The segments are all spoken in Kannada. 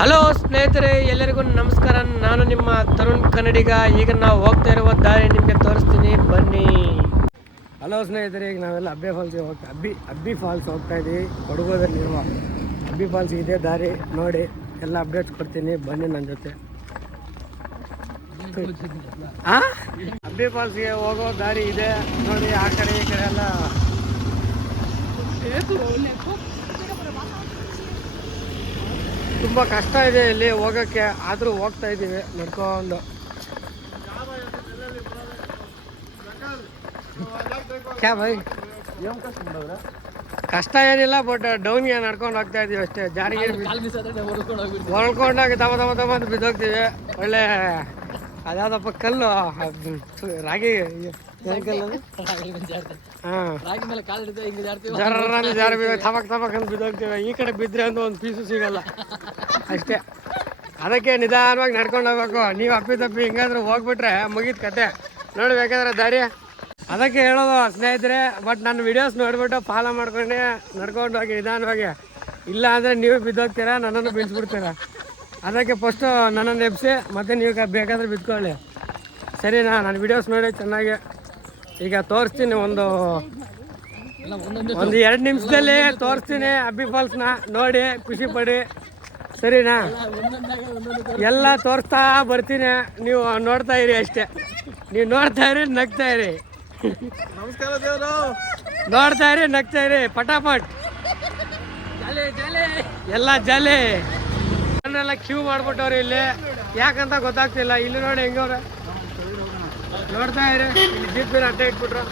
ಹಲೋ ಸ್ನೇಹಿತರೆ ಎಲ್ಲರಿಗೂ ನಮಸ್ಕಾರ. ನಾನು ನಿಮ್ಮ ತರುಣ್ ಕನ್ನಡಿಗ. ಈಗ ನಾವು ಹೋಗ್ತಾ ಇರುವ ದಾರಿ ನಿಮಗೆ ತೋರಿಸ್ತೀನಿ. ಬನ್ನಿ. ಹಲೋ ಸ್ನೇಹಿತರೆ ಈಗ ನಾವೆಲ್ಲ ಅಬ್ಬೆ ಫಾಲ್ಸ್ಗೆ ಹೋಗ್ತಾ ಅಬ್ಬಿ ಅಬ್ಬಿ ಫಾಲ್ಸ್ ಹೋಗ್ತಾ ಇದ್ದೀವಿ ಕೊಡಗೋದಲ್ಲಿರುವ ಅಬ್ಬಿ ಫಾಲ್ಸ್ ಇದೇ ದಾರಿ. ನೋಡಿ ಎಲ್ಲ ಅಪ್ಡೇಟ್ಸ್ ಕೊಡ್ತೀನಿ. ಬನ್ನಿ ನನ್ನ ಜೊತೆ? ಅಬ್ಬಿ ಫಾಲ್ಸ್ಗೆ ಹೋಗೋ ದಾರಿ ಇದೆ. ನೋಡಿ ಆ ಕಡೆ ಈ ಕಡೆ ಎಲ್ಲ. ತುಂಬ ಕಷ್ಟ ಇದೆ ಇಲ್ಲಿ ಹೋಗೋಕ್ಕೆ. ಆದರೂ ಹೋಗ್ತಾ ಇದ್ದೀವಿ ನಡ್ಕೊಂಡು. ಕ್ಯಾ ಬೈ ಕಷ್ಟ ಏನಿಲ್ಲ ಬಟ್ ಡೌನ್ಗೆ ನಡ್ಕೊಂಡು ಹೋಗ್ತಾ ಇದೀವಿ ಅಷ್ಟೇ. ಜಾರಿಗೆ ಹೊಳ್ಕೊಂಡಾಗ ತಮ್ಮ ತಮ್ಮ ತಮ್ಮ ಅಂತ ಬಿದ್ದೋಗ್ತೀವಿ. ಒಳ್ಳೆ ಅದ್ಯಾವ್ದಪ್ಪ ಕಲ್ಲು. ರಾಗಿ ತಮಕ್ ತಮಕ್ ಅಂತ ಬಿದ್ದೋಗ್ತೀವಿ. ಈ ಕಡೆ ಬಿದ್ದರೆ ಅಂತ ಒಂದು ಪೀಸು ಸಿಗಲ್ಲ. ಅಷ್ಟೇ. ಅದಕ್ಕೆ ನಿಧಾನವಾಗಿ ನಡ್ಕೊಂಡು ಹೋಗ್ಬೇಕು. ನೀವು ಅಪ್ಪಿ ತಪ್ಪಿ ಹಿಂಗಾದ್ರೆ ಹೋಗ್ಬಿಟ್ರೆ ಮುಗೀತು ಕತೆ. ನೋಡ್ಬೇಕಾದ್ರೆ ದಾರಿ. ಅದಕ್ಕೆ ಹೇಳೋದು ಸ್ನೇಹಿತರೆ ಬಟ್ ನನ್ನ ವಿಡಿಯೋಸ್ ನೋಡ್ಬಿಟ್ಟು ಫಾಲೋ ಮಾಡ್ಕೊಂಡೆ. ನಡ್ಕೊಂಡು ಹೋಗಿ ನಿಧಾನವಾಗಿ. ಇಲ್ಲ ಅಂದರೆ ನೀವು ಬಿದ್ದೋಗ್ತೀರಾ? ನನ್ನನ್ನು ಬೀಳ್ಸ್ಬಿಡ್ತೀರಾ? ಅದಕ್ಕೆ ಫಸ್ಟು ನನ್ನನ್ನು ಎಬ್ಸಿ ಮತ್ತೆ ನೀವು ಬೇಕಾದರೆ ಬಿದ್ಕೊಳ್ಳಿ. ಸರಿನಾ? ನಾನು ವಿಡಿಯೋಸ್ ನೋಡಿ ಚೆನ್ನಾಗಿ ಈಗ ತೋರಿಸ್ತೀನಿ ಒಂದು ಒಂದು ಎರಡು ನಿಮಿಷದಲ್ಲಿ ತೋರಿಸ್ತೀನಿ ಅಬ್ಬಿ ಫಾಲ್ಸ್ನ ನೋಡಿ ಖುಷಿ ಪಡಿ. ಸರಿನಾ? ಎಲ್ಲ ತೋರಿಸ್ತಾ ಬರ್ತೀನಿ. ನೀವು ನೋಡ್ತಾ ಇರಿ ಅಷ್ಟೇ. ನೀವು ನೋಡ್ತಾ ಇರಿ ನಗ್ತಾ ಇರಿ. ನೋಡ್ತಾ ಇರಿ ನಗ್ತಾ ಇರಿ. ಪಟಾಪಟ್. ಎಲ್ಲ ಜಾಲಿ. ಎಲ್ಲ ಕ್ಯೂ ಮಾಡ್ಬಿಟ್ಟವ್ರೆ ಇಲ್ಲಿ. ಯಾಕಂತ ಗೊತ್ತಾಗ್ತಿಲ್ಲ. ಇಲ್ಲಿ ನೋಡಿ ಹೆಂಗವ್ರೆ. ನೋಡ್ತಾ ಇರಿ. ಇಲ್ಲಿ ಜೀಪಿನ ಅಡ್ಡ ಇಟ್ಬಿಟ್ರು.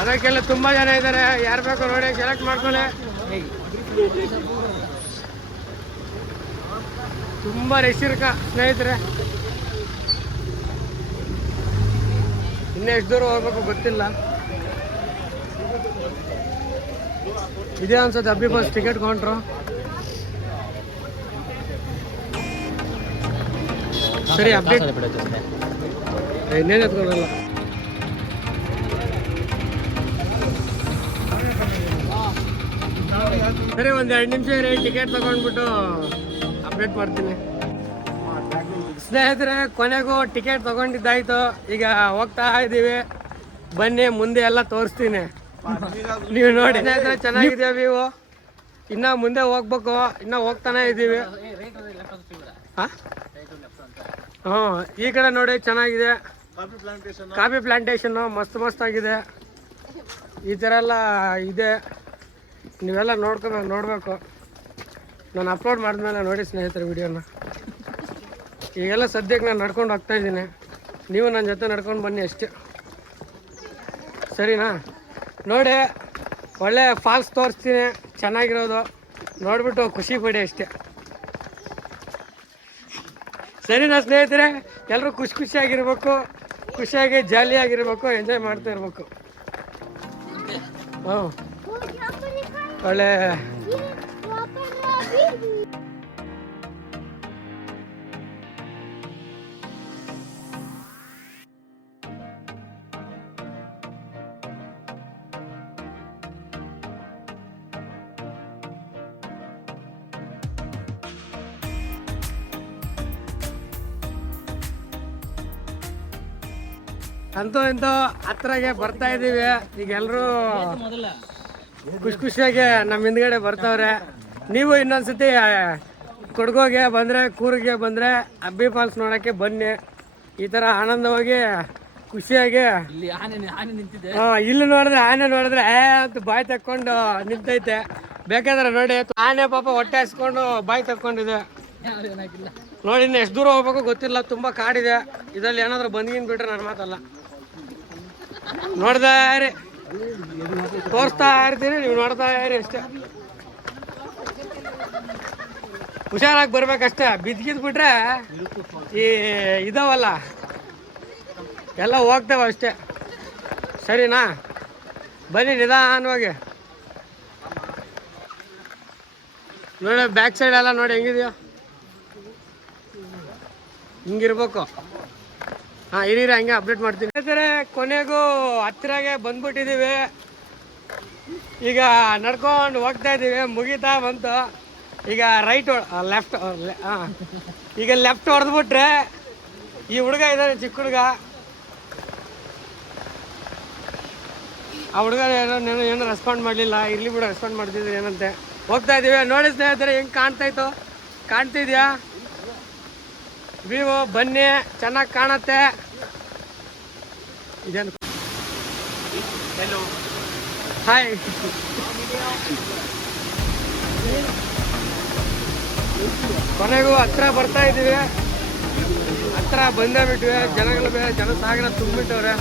ಅದಕ್ಕೆಲ್ಲ ತುಂಬಾ ಜನ ಇದ್ದಾರೆ. ಯಾರು ಬೇಕು ನೋಡಿ ಸೆಲೆಕ್ಟ್ ಮಾಡ್ಕೊಳ್ಳಿ. ತುಂಬಾ ರಶಿರ್ಕ ಸ್ನೇಹಿತರೆ. ಇನ್ನೆಷ್ಟು ದೂರ ಹೋಗ್ಬೇಕು ಗೊತ್ತಿಲ್ಲ. ಇದೇ ಅನ್ಸುತ್ತೆ ಅಬ್ಬಿ ಬಸ್ ಟಿಕೆಟ್ ಕೌಂಟ್ರು. ಸರಿ ಅಪ್ಡೇಟ್ ಇನ್ನೇನು ಎತ್ಕೊಳ್ಳಲ್ಲ ಸರಿ, ಒಂದು ಎರಡು ನಿಮಿಷ ಇರಿ ಟಿಕೆಟ್ ತಗೊಂಡ್ಬಿಟ್ಟು ಅಪ್ಡೇಟ್ ಮಾಡ್ತೀನಿ. ಸ್ನೇಹಿತರೆ, ಕೊನೆಗೂ ಟಿಕೆಟ್ ತಗೊಂಡಿದ್ದಾಯ್ತು. ಈಗ ಹೋಗ್ತಾ ಇದ್ದೀವಿ ಬನ್ನಿ, ಮುಂದೆ ಎಲ್ಲ ತೋರಿಸ್ತೀನಿ. ನೀವು ನೋಡಿ. ಸ್ನೇಹಿತರೆ ಚೆನ್ನಾಗಿದೆ ವ್ಯೂ ಇನ್ನ ಮುಂದೆ ಹೋಗ್ಬೇಕು. ಇನ್ನ ಹೋಗ್ತಾನೆ ಇದೀವಿ. ಹ್ಞೂ ಈ ಕಡೆ ನೋಡಿ ಚೆನ್ನಾಗಿದೆ. ಕಾಫಿ ಪ್ಲಾಂಟೇಶನ್ ಮಸ್ತ್ ಮಸ್ತ್ ಆಗಿದೆ. ಈ ಥರ ಎಲ್ಲ ಇದೆ. ನೀವೆಲ್ಲ ನೋಡ್ಕೊಂಡ್ ನೋಡಬೇಕು. ನಾನು ಅಪ್ಲೋಡ್ ಮಾಡಿದ್ಮೇಲೆ ನೋಡಿ ಸ್ನೇಹಿತರೆ ವಿಡಿಯೋನ ಈಗೆಲ್ಲ ಸದ್ಯಕ್ಕೆ ನಾನು ನಡ್ಕೊಂಡು ಹೋಗ್ತಾ ಇದ್ದೀನಿ. ನೀವು ನನ್ನ ಜೊತೆ ನಡ್ಕೊಂಡು ಬನ್ನಿ ಅಷ್ಟೇ. ಸರಿನಾ? ನೋಡಿ ಒಳ್ಳೆ ಫಾಲ್ಸ್ ತೋರಿಸ್ತೀನಿ ಚೆನ್ನಾಗಿರೋದು. ನೋಡಿಬಿಟ್ಟು ಖುಷಿ ಪಡಿ ಅಷ್ಟೇ. ಸರಿನಾ ಸ್ನೇಹಿತರೆ ಎಲ್ಲರೂ ಖುಷಿ ಖುಷಿಯಾಗಿರ್ಬೇಕು ಖುಷಿಯಾಗಿ ಜಾಲಿಯಾಗಿರ್ಬೇಕು ಎಂಜಾಯ್ ಮಾಡ್ತಾ ಇರ್ಬೇಕು. ಹ್ಞೂ ಒಳ್ಳೆ ಅಂತೂ ಇಂತೂ ಹತ್ರಗೆ ಬರ್ತಾ ಇದ್ದೀವಿ. ಈಗ ಎಲ್ಲರೂ ಖುಷಿ ಖುಷಿಯಾಗಿ ನಮ್ಮ ಹಿಂದ್ಗಡೆ ಬರ್ತಾವ್ರೆ. ನೀವು ಇನ್ನೊಂದ್ಸತಿ ಕೊಡಗೋಗೆ ಬಂದರೆ ಕೂರಿಗೆ ಬಂದರೆ ಅಬ್ಬಿ ಫಾಲ್ಸ್ ನೋಡೋಕ್ಕೆ ಬನ್ನಿ. ಈ ಥರ ಆನಂದವಾಗಿ ಖುಷಿಯಾಗಿ. ಹಾ ಇಲ್ಲಿ ನೋಡಿದ್ರೆ ಆನೆ ನೋಡಿದ್ರೆ ಅಂತ ಬಾಯಿ ತಕ್ಕೊಂಡು ನಿಂತೈತೆ. ಬೇಕಾದ್ರೆ ನೋಡಿ ಆನೆ ಪಾಪ ಹೊಟ್ಟೆ ಹಸ್ಕೊಂಡು ಬಾಯಿ ತಕ್ಕೊಂಡಿದೆ. ನೋಡಿ ಇನ್ನು ಎಷ್ಟು ದೂರ ಹೋಗ್ಬೇಕು ಗೊತ್ತಿಲ್ಲ ತುಂಬಾ ಕಾಡಿದೆ. ಇದರಲ್ಲಿ ಏನಾದ್ರು ಬಂದ್ಗಿನ್ ಬಿಟ್ರೆ ನನ್ನ ಮಾತಲ್ಲ. ನೋಡ್ತಾ ಇರಿ ತೋರಿಸ್ತಾ ಇರ್ತೀನಿ, ನೀವು ನೋಡ್ತಾ ಇರಿ ಅಷ್ಟೇ. ಹುಷಾರಾಗಿ ಬರ್ಬೇಕಷ್ಟೇ. ಬಿದ್ಕಿದ್ ಬಿಟ್ರೆ ಈ ಇದಾವಲ್ಲ. ಎಲ್ಲ ಹೋಗ್ತೇವೆ ಅಷ್ಟೇ. ಸರಿನಾ? ಬನ್ನಿ ನಿಧಾನವಾಗಿ. ನೋಡಿ ಬ್ಯಾಕ್ ಸೈಡ್ ಎಲ್ಲ ನೋಡಿ, ಹೆಂಗಿದೆಯೋ. ಹಿಂಗಿರ್ಬೇಕು. ಹಾಂ, ಇರೀರ, ಹಂಗೆ ಅಪ್ಡೇಟ್ ಮಾಡ್ತೀನಿ. ಕೊನೆಗೂ ಹತ್ತಿರಾಗೆ ಬಂದ್ಬಿಟ್ಟಿದ್ದೀವಿ ಈಗ ನಡ್ಕೊಂಡು ಹೋಗ್ತಾ ಇದ್ದೀವಿ ಮುಗಿತಾ ಬಂತು. ಈಗ ರೈಟ್ ಲೆಫ್ಟ್ ಈಗ ಲೆಫ್ಟ್ ಹೊಡೆದ್ಬಿಟ್ರೆ ಈ ಹುಡುಗ ಇದ್ದಾನೆ ಚಿಕ್ಕ ಹುಡುಗ. ಆ ಹುಡುಗ ಏನೋ ಏನೋ ರೆಸ್ಪಾಂಡ್ ಮಾಡಲಿಲ್ಲ. ಇರಲಿ ಬಿಡು ರೆಸ್ಪಾಂಡ್ ಮಾಡ್ತಿದ್ರು ಏನಂತೆ. ಹೋಗ್ತಾ ಇದ್ದೀವಿ ನೋಡಿ ಸ್ನೇಹಿತರೆ, ಹೆಂಗೆ ಕಾಣ್ತಾಯಿತ್ತು ಕಾಣ್ತಿದ್ಯಾ? ವ್ಯೂ ಬನ್ನಿ ಚೆನ್ನಾಗಿ ಕಾಣತ್ತೆ. ಇದೇನು? ಹಾಯ್ ಕೊನೆಗೂ ಹತ್ರ ಬರ್ತಾ ಇದ್ದೀವಿ. ಹತ್ರ ಬಂದೇ ಬಿಟ್ವಿ. ಜನಗಳು ಬೇರೆ ಜನ ಸಾಗರ ತುಂಬಿಟ್ಟವ್ರೆ.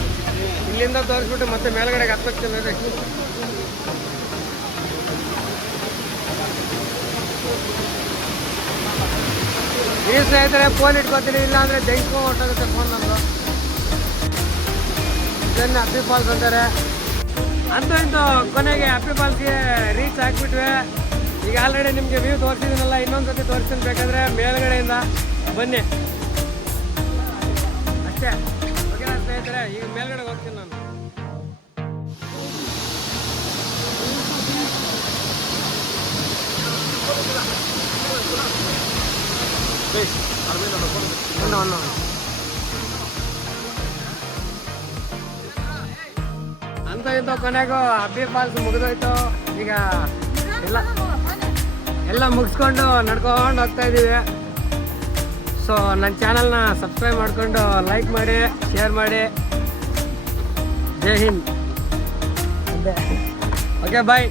ಇಲ್ಲಿಂದ ತೋರಿಸ್ಬಿಟ್ಟು ಮತ್ತೆ ಮೇಲ್ಗಡೆಗೆ ಹತ್ತಕ್ಕೆ ಈ ಸ್ನೇಹಿತರೆ ಫೋನ್ ಇಟ್ಕೊತೀನಿ ಇಲ್ಲ ಅಂದರೆ ಜೈಸ್ಕೊ ಹೊರಟಾಗುತ್ತೆ ಫೋನ್ ನಮ್ಮದು ಇದನ್ನು ಹ್ಯಾಪಿ ಫಾಲ್ಸ್ ಅಂತಾರೆ. ಅಂತ ಇಂತೂ ಕೊನೆಗೆ ಹ್ಯಾಪಿ ಫಾಲ್ಸ್ಗೆ ರೀಚ್ ಹಾಕ್ಬಿಟ್ವಿ ಈಗ ಆಲ್ರೆಡಿ ನಿಮಗೆ ವ್ಯೂ ತೋರಿಸಿದ್ದೀನಲ್ಲ ಇನ್ನೊಂದು ಸತಿ ತೋರಿಸ್ತೀನಿ ಬೇಕಾದ್ರೆ ಮೇಲ್ಗಡೆಯಿಂದ ಬನ್ನಿ. ಅಷ್ಟೇ. ಓಕೆನಾ ಸ್ನೇಹಿತರೆ, ಈಗ ಮೇಲ್ಗಡೆ ಹೋಗ್ತೀನಿ ನಾನು. ಒಂದು ಒಂದು ಅಂತ ಇಂತ ಕೊನೆಗೂ ಅಬ್ಬಿ ಫಾಲ್ಸ್ ಮುಗಿದೋಯ್ತು ಈಗ ಎಲ್ಲ ಎಲ್ಲ ಮುಗಿಸ್ಕೊಂಡು ನಡ್ಕೊಂಡು ಹೋಗ್ತಾ ಇದ್ದೀವಿ ಸೊ ನನ್ನ ಚಾನಲ್ನ ಸಬ್ಸ್ಕ್ರೈಬ್ ಮಾಡಿಕೊಂಡು ಲೈಕ್ ಮಾಡಿ ಶೇರ್ ಮಾಡಿ ಜೈ ಹಿಂದ್ ಓಕೆ ಬಾಯ್